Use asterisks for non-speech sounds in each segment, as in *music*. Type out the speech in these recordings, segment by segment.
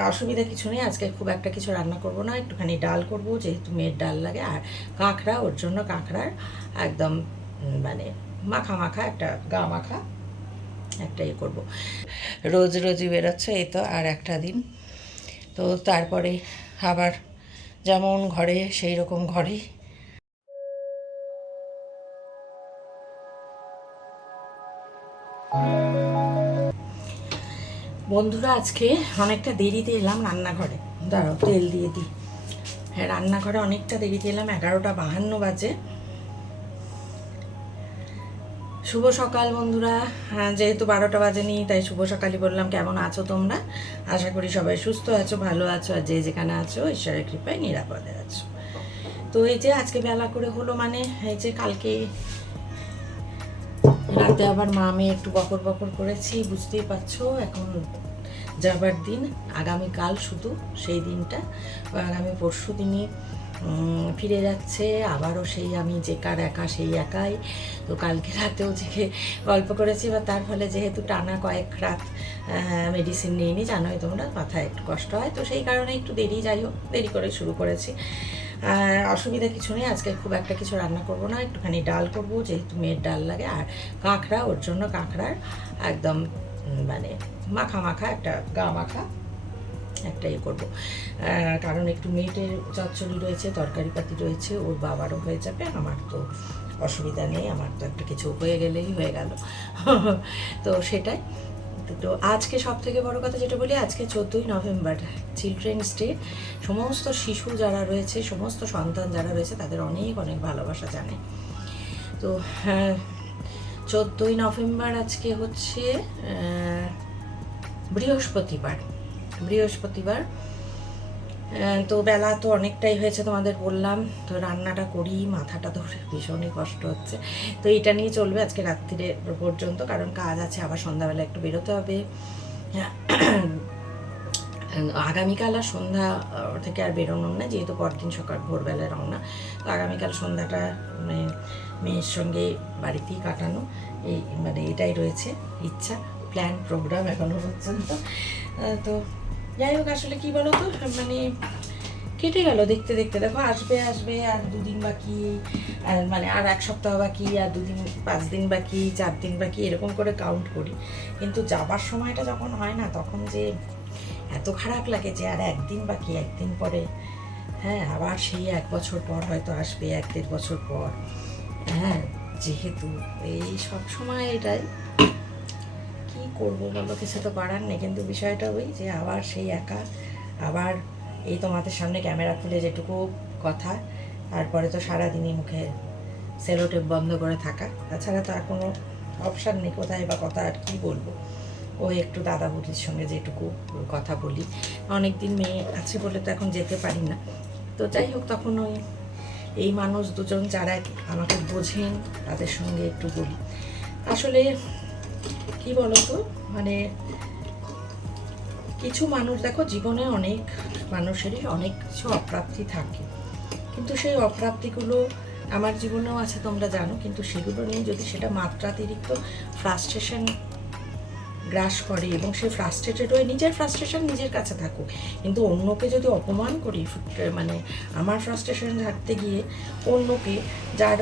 অসুবিধা কিছু নেই, আজকে খুব একটা কিছু রান্না করব না, একটুখানি ডাল করব, যেহেতু মেয়ের ডাল লাগে, আর কাঁকড়া, ওর জন্য কাঁকড়ার একদম মানে মাখা মাখা একটা গা মাখা একটা ইয়ে করব। রোজ রোজই বেরোচ্ছে এই তো, আর একটা দিন। তো তারপরে আবার যেমন ঘরে, সেই রকম ঘরেই বন্ধুরা আজকে অনেকটা দেরিতে এলাম রান্নাঘরে। দাঁড়াও তেল দিয়ে দিই। হ্যাঁ রান্নাঘরে অনেকটা দেরিতে এলাম এগারোটা বাহান্ন বাজে। শুভ সকাল বন্ধুরা। হ্যাঁ, যেহেতু বারোটা বাজেনি তাই শুভ সকালই বললাম কেমন আছো তোমরা? আশা করি সবাই সুস্থ আছো ভালো আছো আর যে যেখানে আছো ঈশ্বরের কৃপায় নিরাপদে আছো। তো এই যে আজকে বেলা করে হলো মানে এই যে কালকে রাতে আবার মা মেয়ে একটু বকর বকর করেছি বুঝতেই পারছ এখন যাবার দিন, আগামীকাল শুধু সেই দিনটা। আগামী পরশু দিনই ফিরে যাচ্ছে, আবারও সেই আমি যে কার একা, সেই একাই। তো কালকে রাতেও যে গল্প করেছি, বা তার ফলে যেহেতু টানা কয়েক রাত মেডিসিন নিইনি জানোই তোমরা, মাথায় একটু কষ্ট হয়। তো সেই কারণে একটু দেরি, যাই হোক, দেরি করে শুরু করেছি। অসুবিধা কিছু নেই, আজকে খুব একটা কিছু রান্না করব না, একটুখানি ডাল করব, যেহেতু মেয়ের ডাল লাগে। আর কাঁকড়া, ওর জন্য কাঁকড়ার একদম মানে মাখা মাখা একটা গা মাখা একটা ইয়ে করব। কারণ একটু মেয়েটের চচ্চড়ি রয়েছে তরকারি পাতি রয়েছে, ওর বাবারও হয়ে যাবে, আমার তো অসুবিধা নেই, আমার তো একটা কিছু হয়ে গেলেই হয়ে গেল। *laughs* তো সেটাই। তো আজকে সব থেকে বড় কথা যেটা বলি, আজকে চোদ্দোই নভেম্বর, চিলড্রেন্স ডে। সমস্ত শিশু যারা রয়েছে, সমস্ত সন্তান যারা রয়েছে, তাদের অনেক অনেক ভালোবাসা জানে। তো চোদ্দোই নভেম্বর আজকে হচ্ছে বৃহস্পতিবার বৃহস্পতিবার। তো বেলা তো অনেকটাই হয়েছে তোমাদের বললাম, তো রান্নাটা করি, মাথাটা তো ভীষণই কষ্ট হচ্ছে। তো এটা নিয়ে চলবে আজকে রাত্রিরে পর্যন্ত, কারণ কাজ আছে, আবার সন্ধ্যাবেলা একটু বেরোতে হবে। আগামীকাল আর সন্ধ্যা থেকে আর বেরোনো না, যেহেতু পরদিন সকাল, ভোরবেলায় রওনা। তো আগামীকাল সন্ধ্যাটা মানে মেয়ের সঙ্গে বাড়িতেই কাটানো। এই মানে এটাই রয়েছে ইচ্ছা প্ল্যান প্রোগ্রাম এখনও পর্যন্ত। তো যাই হোক, আসলে কি বলো তো মানে কেটে গেল দেখতে দেখতে। দেখো, আসবে আসবে, আর দুদিন বাকি, আর মানে আর এক সপ্তাহ বাকি, আর দুদিন, পাঁচ দিন বাকি, চার দিন বাকি, এরকম করে কাউন্ট করি। কিন্তু যাবার সময়টা যখন হয় না, তখন যে এত খারাপ লাগে যে আর একদিন বাকি, একদিন পরে। হ্যাঁ আবার সেই এক বছর পর হয়তো আসবে, এক দেড় বছর পর। হ্যাঁ যেহেতু এই সব সময় এটাই। কি করব বলো, কিছু তো করার নেই। কিন্তু বিষয়টা ওই যে আবার সেই একা, আবার এই তোমাদের সামনে ক্যামেরা খুলে যেটুকু কথা, তারপরে তো সারাদিনই মুখে সেলোটেপ বন্ধ করে থাকা। তাছাড়া তো আর কোনো অপশান নেই, কোথায় বা কথা আর কি বলব। ওই একটু দাদা বুড়ির সঙ্গে যেটুকু কথা বলি। অনেক দিন মেয়ে আছে বলে তো এখন যেতে পারি না। তো যাই হোক, তখন ওই এই মানুষ দুজন যারা আমাকে বোঝেন, তাদের সঙ্গে একটু বলি। আসলে কি বলতো মানে কিছু মানুষ দেখো, জীবনে অনেক মানুষেরই অনেক কিছু অপ্রাপ্তি থাকে। কিন্তু সেই অপ্রাপ্তিগুলো আমার জীবনেও আছে তোমরা জানো, কিন্তু সেগুলো নিয়ে যদি সেটা মাত্রাতিরিক্ত ফ্রাস্ট্রেশন গ্রাস করে এবং সে ফ্রাস্ট্রেটেড হয়ে নিজের ফ্রাস্ট্রেশন নিজের কাছে থাকুক। কিন্তু অন্যকে যদি অপমান করি মানে আমার ফ্রাস্ট্রেশন ঝাড়তে গিয়ে অন্যকে যার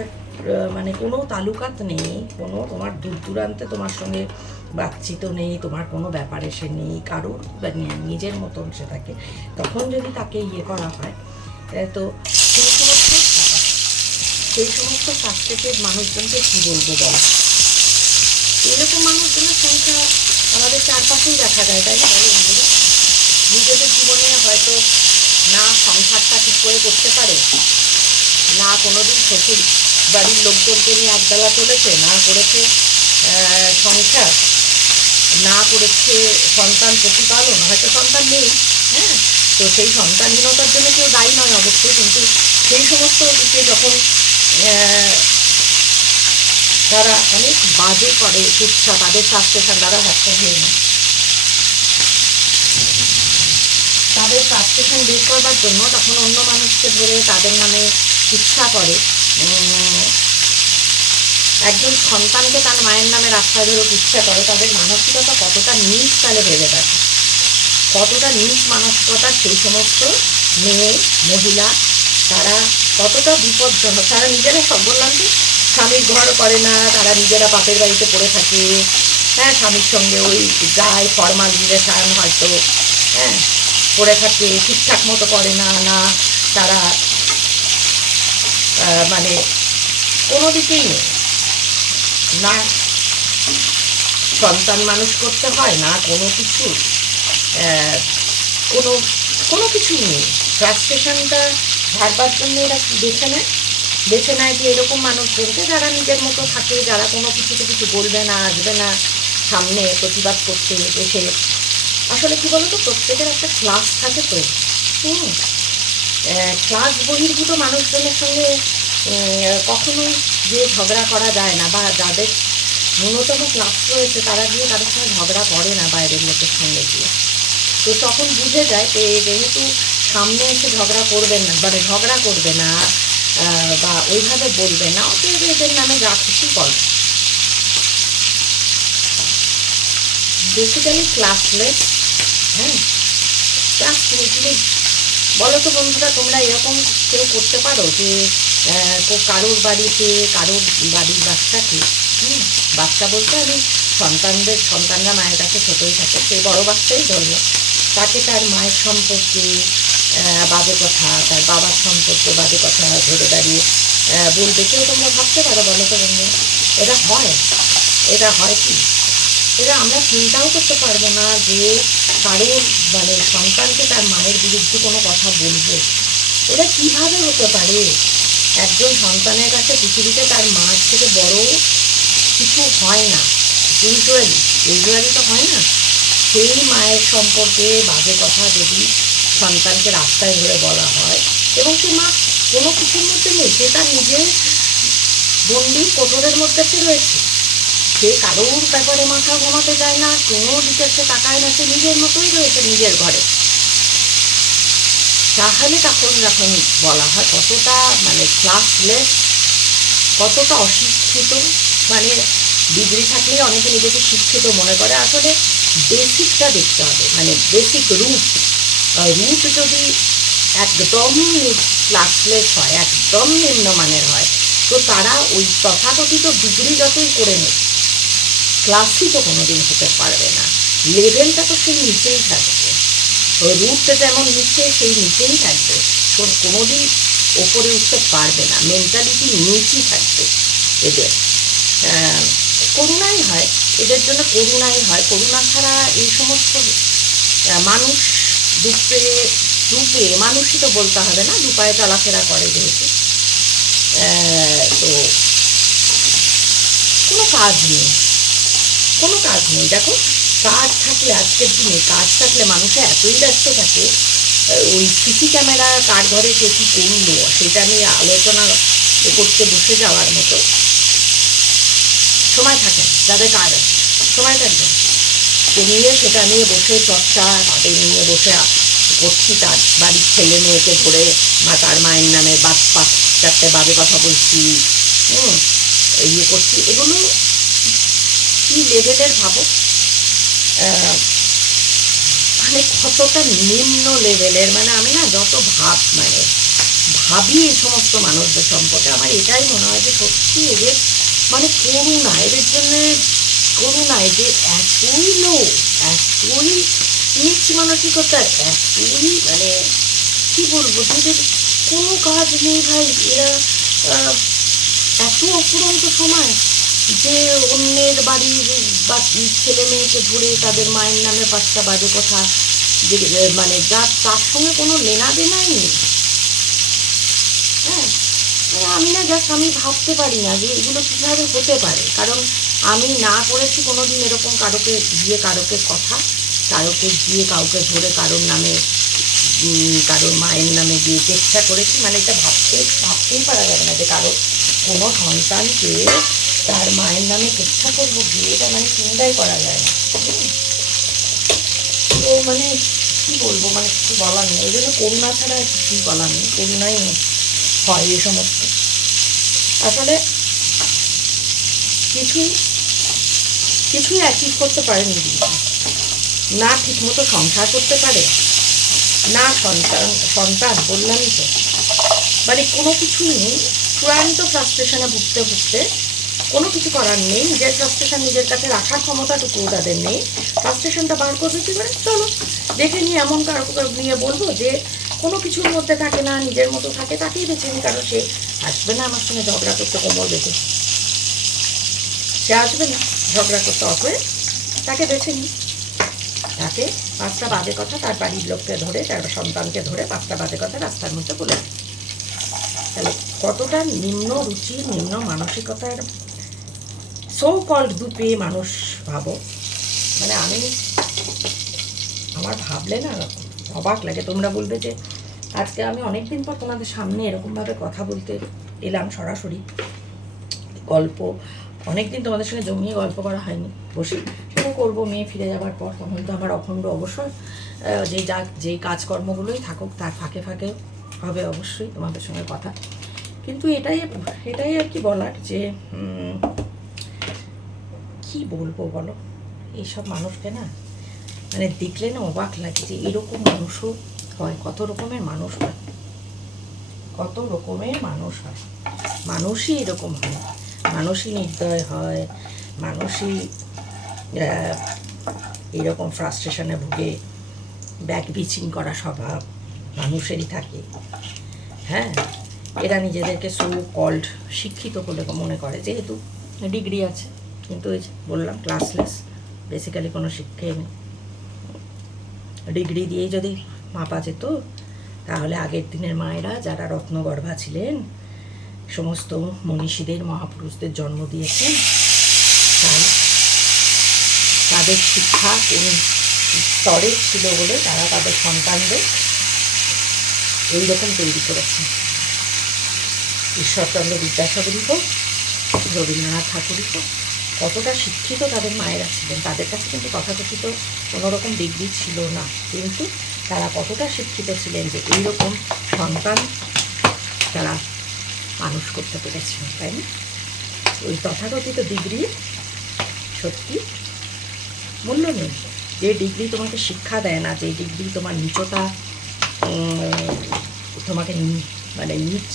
মানে কোনো তালুকাত নেই, কোনো তোমার দূর দূরান্তে তোমার সঙ্গে বাতচিত নেই, তোমার কোনো ব্যাপারে সে নেই, কারোর বা নিজের মতন সে থাকে, তখন যদি তাকে ইয়ে করা হয় তো সেই সমস্ত সেই সমস্ত ফ্রাস্ট্রেটেড মানুষজনকে কী বলব বলো? এরকম মানুষজনের সংখ্যা আমাদের চারপাশেই দেখা যায়, তাই না? নিজেদের জীবনে হয়তো না সংসারটা ঠিক করে করতে পারে, না কোনোদিন শ্বশুর বাড়ির লোকজনকে নিয়ে একবেলা চলেছে, না করেছে সংসার, না করেছে সন্তান প্রতিপালন, হয়তো সন্তান নেই হ্যাঁ তো সেই সন্তানহীনতার জন্য কেউ দায়ী নয় অবশ্যই, কিন্তু সেই সমস্ত দিকে যখন তারা অনেক বাজে করে তুচ্ছা তাদের ফ্রাস্ট্রেশন তারা হাসতে হয়ে না তাদের ফ্রাস্ট্রেশন বের করবার জন্য তখন অন্য মানুষকে ধরে তাদের নামে ইচ্ছা করে। একজন সন্তানকে তার মায়ের নামে রাস্তায় ধরে ইচ্ছা করে, তাদের মানসিকতা কতটা নিজ তাহলে ভেবে থাকে কতটা নিজ মানসিকতা সেই সমস্ত মেয়ে, মহিলা, তারা কতটা বিপজ্জনক, তারা নিজেরা সব বললাম যে স্বামীর ঘর করে না, তারা নিজেরা বাপের বাড়িতে পড়ে থাকে। হ্যাঁ স্বামীর সঙ্গে ওই যায়, ফর্মাল রিলেশন হয়তো হ্যাঁ পড়ে থাকে, ঠিকঠাক মতো করে না না, তারা মানে কোনো দিকেই নেই। না, সন্তান মানুষ করতে হয়, না কোনো কিছু কোনো কোনো কিছু নেই। ফ্রাস্ট্রেশনটা ঝাড়বার জন্য এরা বেছে নেয়? বেছে নেয় যে এরকম মানুষজনকে যারা নিজের মতো থাকে, যারা কোনো কিছুতে কিছু বলবে না, আসবে না, সামনে প্রতিবাদ করতে এসে। আসলে কি বলতো, প্রত্যেকের একটা ক্লাস থাকে তো। হুম। ক্লাস বহির্ভূত মানুষজনের সঙ্গে কখনোই যে ঝগড়া করা যায় না বা যাদের ন্যূনতম ক্লাস রয়েছে, তারা গিয়ে তাদের সঙ্গে ঝগড়া করে না বাইরের লোকের সঙ্গে গিয়ে। তো তখন বুঝে যায় যে, যেহেতু সামনে এসে ঝগড়া করবেন না মানে ঝগড়া করবে না বা ওইভাবে বলবে না অতএব এদের নামে যা খুশি করবে বেসিক্যালি ক্লাসলেস হ্যাঁ? ক্লাসলেস বলো তো বন্ধুরা তোমরা এরকম কেউ করতে পারো যে কারোর বাড়িতে কারোর বাড়ির বাচ্চাকে হুম, বাচ্চা বলতে আমি সন্তানদের সন্তানরা মায়ের কাছে ছোটোই থাকে সেই বড় বাচ্চাই ধরলো। তাকে তার মায়ের সম্পর্কে বাজে কথা, তার বাবার সম্পর্কে বাজে কথা ধরে দাঁড়িয়ে। বলবে, কেউ তোমরা ভাবতে পারো বলো তো বন্ধু, এটা হয়। এটা হয় কি? এটা আমরা চিন্তাও করতে পারব না যে কারোর মানে সন্তানকে তার মায়ের বিরুদ্ধে কোনো কথা বলব। এটা কীভাবে হতে পারে? একজন সন্তানের কাছে পৃথিবীতে তার মার থেকে বড় কিছু হয় না। ইউজুয়ালি ইউজুয়ালি তো হয় না। সেই মায়ের সম্পর্কে বাজে কথা যদি সন্তানকে রাস্তায় ধরে বলা হয় এবং সে মা কোনো কিছুর মধ্যে নেই, সে তার নিজের বন্দি কোটরের মধ্যে সে রয়েছে। সে কারোর ব্যাপারে মাথা ঘামাতে যায় না, কোনো দিকে সে তাকায় না, সে নিজের মতোই রয়েছে নিজের ঘরে। তাহলে তখন যখন বলা হয় কতটা মানে ক্লাসলেস কতটা অশিক্ষিত মানে ডিগ্রি থাকলে অনেকে নিজেকে শিক্ষিত মনে করে, আসলে বেসিকটা দেখতে হবে মানে বেসিক রুট রুট যদি একদম ক্লাসলেস হয়, একদম নিম্নমানের হয়, তো তারা ওই তথাকথিত ডিগ্রি যতই করে নেয় ক্লাসই তো কোনোদিন হতে পারবে না। লেভেলটা তো সেই নিচেই থাকবে। রুটটা যেমন নিচে সেই নিচেই থাকবে। তো কোনোদিন ওপরে উঠতে পারবে না। মেন্টালিটি নিচেই থাকবে এদের। করুণাই হয়। এদের জন্য করুণাই হয়। করুণা ছাড়া এই সমস্ত মানুষ দুপে রূপে মানুষই তো বলতে হবে না দুপায়ে চলাফেরা করে যেহেতু। তো কোনো কাজ নেই, কোনো কাজ নেই। দেখো, কাজ থাকলে আজকের দিনে, কাজ থাকলে মানুষের এতই ব্যস্ত থাকে ওই সিসি ক্যামেরা কার ঘরে কে কী করল, সেটা নিয়ে আলোচনা করতে বসে যাওয়ার মতো সময় থাকে, যাদের কাজ সময় থাকবে। নিয়ে, সেটা নিয়ে বসে চর্চা, তাদের নিয়ে বসে করছি। তার বাড়ির ছেলে মেয়েকে ধরে বা তার মায়ের নামে বাদ পাঁচ চারটে বাজে কথা বলছি। হুম ইয়ে করছি। এগুলো কী লেভেলের ভাবো? মানে কতটা নিম্ন লেভেলের? মানে আমি না যত ভাব মানে ভাবি এই সমস্ত মানুষদের সম্পর্কে, আমার এটাই মনে হয় যে সত্যি এদের মানে করুণা, এদের জন্য করুণায় যে এতই লোক, এতই নিচ্ছি মানসিকতা এতই মানে কি বলব এদের কোনো কাজ নেই ভাই। এরা এত অফুরন্ত সময় যে অন্যের বাড়ির বা ছেলে মেয়েকে ধরে তাদের মায়ের নামে পাঁচটা বাজে কথা মানে যার তার সঙ্গে কোনো লেনা দেনাই নেই। হ্যাঁ মানে আমি না জাস্ট আমি ভাবতে পারি না যে এগুলো কীভাবে হতে পারে। কারণ আমি না করেছি কোনো দিন এরকম কারোকে গিয়ে কারোকে কথা, কারোকে গিয়ে কাউকে ধরে কারোর নামে কারোর মায়ের নামে গিয়ে চেষ্টা করেছি মানে এটা ভাবতে, ভাবতেই পারা যাবে না যে কারও কোনো সন্তানকে তার মায়ের নামে চেষ্টা করব গিয়ে এটা মানে চিন্তাই করা যায় না। তো মানে কি বলব মানে কিছু বলার নেই। ওই জন্য করুণা ছাড়া কিছুই বলার নেই। করুণাই হয় এই সমস্ত। আসলে কিছুই কিছুই অ্যাচিভ করতে পারেনি না ঠিকমতো সংসার করতে পারে, না সন্তান সন্তান বললামই তো মানে কোনো কিছু নেই। চূড়ান্ত ফ্রাস্ট্রেশনে ভুগতে ভুগতে কোনো কিছু করার নেই। নিজের ফ্রাস্ট্রেশন নিজের কাছে রাখার ক্ষমতাটুকু তাদের নেই। ফ্রাস্ট্রেশনটা বার করবে কি করে চলো, দেখে নিয়ে এমন কারও কারও নিয়ে বলব যে কোনো কিছুর মধ্যে থাকে না, নিজের মতো থাকে, তাকেই বেছে নিই কারণ সে আসবে না আমার সঙ্গে ঝগড়া করতে, কোমর বেঁধে। সে আসবে না। ঝগড়া করতে অতএব তাকে বেছে নিই। তাকে পাঁচটা বাজে কথা তার বাড়ির লোককে ধরে, তার সন্তানকে ধরে পাঁচটা বাজে কথা রাস্তার মধ্যে বলে। তাহলে কতটা নিম্ন রুচি, নিম্ন মানসিকতার সো কল্ড দুপে মানুষ ভাবো। মানে আমি আমার ভাবলে না অবাক লাগে। তোমরা বলবে যে আজকে আমি অনেকদিন পর তোমাদের সামনে এরকমভাবে কথা বলতে এলাম সরাসরি। গল্প অনেকদিন তোমাদের সঙ্গে জমিয়ে গল্প করা হয়নি। বসে সেটা করব, মেয়ে ফিরে যাওয়ার পর। তখন তো আমার অখণ্ড অবসর। যে যা যেই কাজকর্মগুলোই থাকুক, তার ফাঁকে ফাঁকে হবে অবশ্যই তোমাদের সঙ্গে কথা। কিন্তু এটাই এটাই আর কি বলার যে কি বলব বলো? এইসব মানুষকে না মানে দেখলে না অবাক লাগে যে এরকম মানুষও হয়, কত রকমের মানুষ হয়। কত রকমের মানুষ হয়। মানুষই এরকম হয়। মানুষই নির্দয় হয় মানুষই এরকম ফ্রাস্ট্রেশনে ভুগে ব্যাক বিচিং করা স্বভাব মানুষেরই থাকে। হ্যাঁ? এরা নিজেদেরকে সো কল্ড শিক্ষিত বলে মনে করে যেহেতু ডিগ্রি আছে। কিন্তু ওই বললাম ক্লাসলেস বেসিক্যালি কোনো শিক্ষাই নেই। ডিগ্রি দিয়েই যদি মাপা যেত তাহলে আগের দিনের মায়েরা যারা রত্নগর্ভা ছিলেন সমস্ত মনীষীদের, মহাপুরুষদের জন্ম দিয়েছেন। তাদের শিক্ষা কোন স্তরে ছিল বলে তারা তাদের সন্তানদের এইরকম তৈরি করেছেন ঈশ্বরচন্দ্র বিদ্যাসাগরই হোক রবীন্দ্রনাথ ঠাকুরই হোক কতটা শিক্ষিত তাদের মায়েরা ছিলেন, তাদের কাছে কিন্তু তথাকথিত কোনো রকম ডিগ্রি ছিল না। কিন্তু তারা কতটা শিক্ষিত ছিলেন যে এইরকম সন্তান তারা মানুষ করতে পেরেছেন তাই না? ওই তথাকথিত ডিগ্রি সত্যি মূল্য নেই যে ডিগ্রি তোমাকে শিক্ষা দেয় না, যে ডিগ্রি তোমার নিচতা তোমাকে মানে নিচ,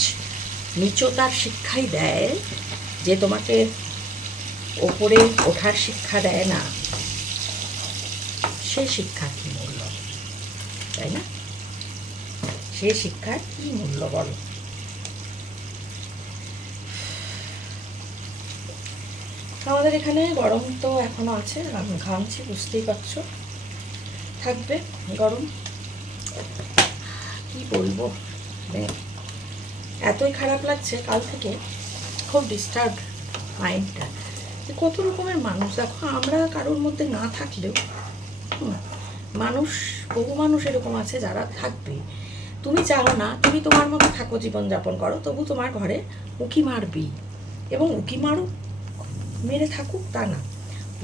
নিচতার শিক্ষাই দেয়, যে তোমাকে ওপরে ওঠার শিক্ষা দেয় না, সে শিক্ষার কী মূল্য? তাই না? সে শিক্ষার কী মূল্য বলো? আমাদের এখানে গরম তো এখনও আছে আমি ঘামছি, বুঝতেই পারছ। থাকবে, গরম। কি বলব? মানে এতই খারাপ লাগছে, কাল থেকে খুব ডিস্টার্ব মাইন্ডটা কত রকমের মানুষ, দেখো, আমরা কারোর মধ্যে না থাকলেও মানুষ, বহু মানুষ এরকম আছে যারা থাকবে। তুমি চাও না, তুমি তোমার মতো থাকো, জীবনযাপন করো, তবু তোমার ঘরে উকি মারবেই। এবং উকি মারুক মেরে থাকুক তা না।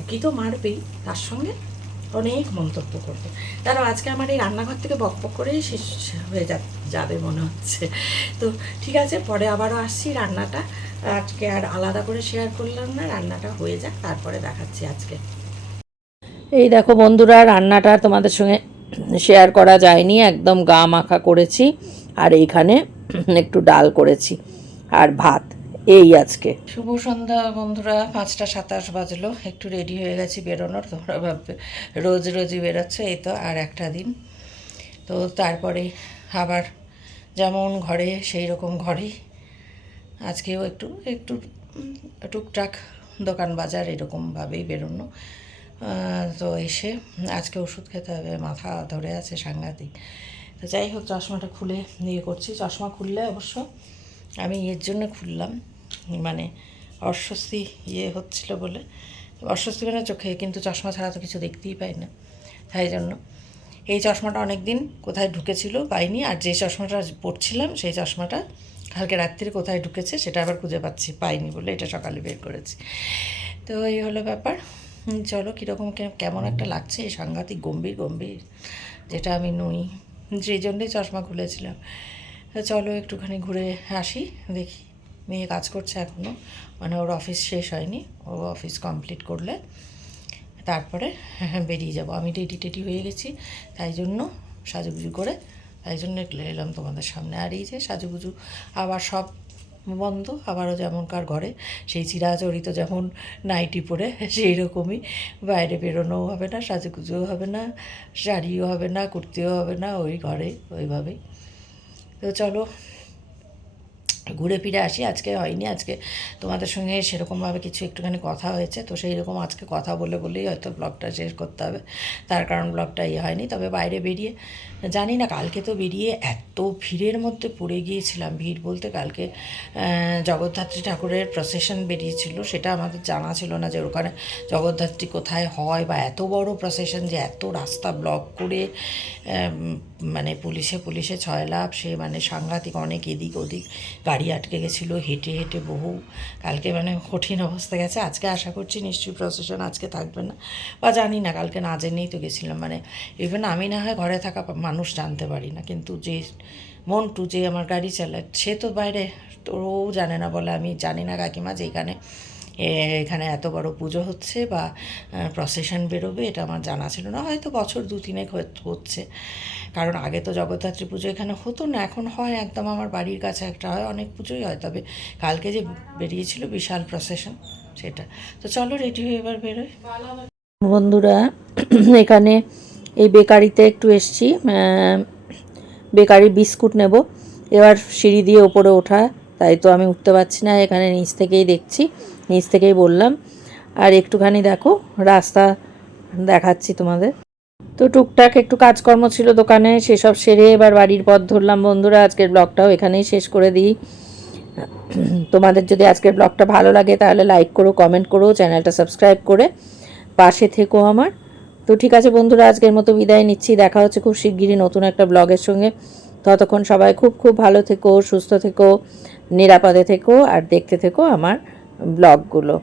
উকি তো মারবেই তার সঙ্গে অনেক মন্তব্য করবে। তারা আজকে আমার এই রান্নাঘর থেকে বক বক করেই শেষ হয়ে যাবে মনে হচ্ছে। তো ঠিক আছে, পরে আবারও আসছি রান্নাটা। আজকে আর আলাদা করে শেয়ার করলাম না, রান্নাটা হয়ে যাক, তারপরে দেখাচ্ছি আজকে। এই দেখো বন্ধুরা, রান্নাটা তোমাদের সঙ্গে শেয়ার করা যায়নি, একদম গা মাখা করেছি। আর এইখানে একটু ডাল করেছি। আর ভাত। এই আজকে। শুভ সন্ধ্যা বন্ধুরা, পাঁচটা সাতাশ বাজলো, একটু রেডি হয়ে গেছি বেরোনোর, তোমরা ভাববে, রোজ রোজই বেরোচ্ছে, এই তো আর একটা দিন। তো তারপরে আবার যেমন ঘরে, সেই রকম ঘরেই। আজকেও একটু একটু টুকটাক দোকান বাজার এরকমভাবেই বেরোনো। তো এসে আজকে ওষুধ খেতে হবে, মাথা ধরে আছে সাংঘাতিক। তো যাই হোক, চশমাটা খুলে ইয়ে করছি। চশমা খুললে অবশ্য আমি এর জন্য খুললাম। মানে অস্বস্তি ইয়ে হচ্ছিল বলে। অস্বস্তি মানে চোখে, কিন্তু চশমা ছাড়া তো কিছু দেখতেই পাই না। তাই জন্য এই চশমাটা অনেক দিন কোথায় ঢুকেছিল পাইনি, আর যে চশমাটা পরছিলাম সেই চশমাটা কালকে রাত্রিরে কোথায় ঢুকেছে সেটা আবার খুঁজে পাচ্ছি, পাইনি বলে এটা সকালে বের করেছি। তো এই হলো ব্যাপার। চলো কীরকম কেমন একটা লাগছে এই সাংঘাতিক গম্ভীর গম্ভীর যেটা আমি নই সেই জন্যই চশমা খুলেছিলাম। চলো একটুখানি ঘুরে আসি, দেখি মেয়ে কাজ করছে এখনও মানে ওর অফিস শেষ হয়নি, ও অফিস কমপ্লিট করলে তারপরে *laughs* বেরিয়ে যাব। আমি রেডি টেডি হয়ে গেছি, তাই জন্য সাজুগুজু করে, তাই জন্য এলাম তোমাদের সামনে। আর এই যে সাজুগুজু, আবার সব বন্ধ, আবারও যেমনকার ঘরে, সেই চিরাচরিত যেমন নাইটি পরে, সেই রকমই। বাইরে বেরোনোও হবে না, সাজুগুজুও হবে না, শাড়িও হবে না, কুর্তিও হবে না, ওই ঘরে, ওইভাবেই। তো চলো ঘুরে ফিরে আসি, আজকে হয়নি, আজকে তোমাদের সঙ্গে সেরকমভাবে কিছু একটুখানি কথা হয়েছে, তো সেই রকম আজকে কথা বলে বলেই হয়তো ব্লগটা শেষ করতে হবে, তার কারণ ব্লগটা ইয়ে হয়নি, তবে বাইরে বেরিয়ে, জানি না কালকে তো বেরিয়ে এত ভিড়ের মধ্যে পড়ে গিয়েছিলাম, ভিড় বলতে কালকে জগদ্ধাত্রী ঠাকুরের প্রসেশন বেরিয়েছিল, সেটা আমাদের জানা ছিল না যে ওখানে জগদ্ধাত্রী কোথায় হয় বা এত বড় প্রসেশন যে এত রাস্তা ব্লক করে মানে পুলিশে পুলিশে ছয় লাভ সে মানে সাংঘাতিক অনেক এদিক ওদিক গাড়ি আটকে গেছিল, হেঁটে হেঁটে বহু, কালকে মানে কঠিন অবস্থা গেছে। আজকে আশা করছি নিশ্চয়ই প্রসেশন আজকে থাকবে না, বা জানি না, কালকে না জেনেই তো গেছিলাম। মানে ইভেন আমি না হয় ঘরে থাকা মানুষ জানতে পারি না, কিন্তু যে মন্টু যে আমার গাড়ি চালায়, সে তো বাইরে ও জানে না বলে আমি জানি না কাকিমা যে এখানে এত বড় পুজো হচ্ছে বা প্রসেশন বেরোবে, এটা আমার জানা ছিল না। হয়তো বছর দু তিনেক হচ্ছে। কারণ আগে তো জগদ্ধাত্রী পুজো এখানে হতো না, এখন হয় একদম আমার বাড়ির কাছে একটা, হয় অনেক পুজোই হয়। তবে কালকে যে বেরিয়েছিল বিশাল প্রসেশন সেটা। তো চলো রেডি হয়ে এবার বেরোয় বন্ধুরা, এখানে এই বেকারিতে একটু এসছি বেকারি বিস্কুট নেব। এবার সিঁড়ি দিয়ে ওপরে ওঠা তাই তো আমি উঠতে পারছি না, এখানে নিচ থেকেই দেখছি, নিচ থেকেই বললাম। আর একটুখানি দেখো, রাস্তা দেখাচ্ছি তোমাদের। তো টুকটাক একটু কাজকর্ম ছিল দোকানে, সেসব সেরে এবার বাড়ির পথ ধরলাম। বন্ধুরা, আজকের ব্লগটাও এখানেই শেষ করে দিই। তোমাদের যদি আজকের ব্লগটা ভালো লাগে, তাহলে লাইক করো, কমেন্ট করো, চ্যানেলটা সাবস্ক্রাইব করে পাশে থেকো আমার। তো ঠিক আছে বন্ধুরা, আজকের মতো বিদায় নিচ্ছি। দেখা হচ্ছে খুব শিগগিরই নতুন একটা ব্লগের সঙ্গে। ততক্ষণ সবাই খুব খুব ভালো থেকো, সুস্থ থেকো, নিরাপদে থেকো, আর দেখতে থেকো আমার ব্লগগুলো।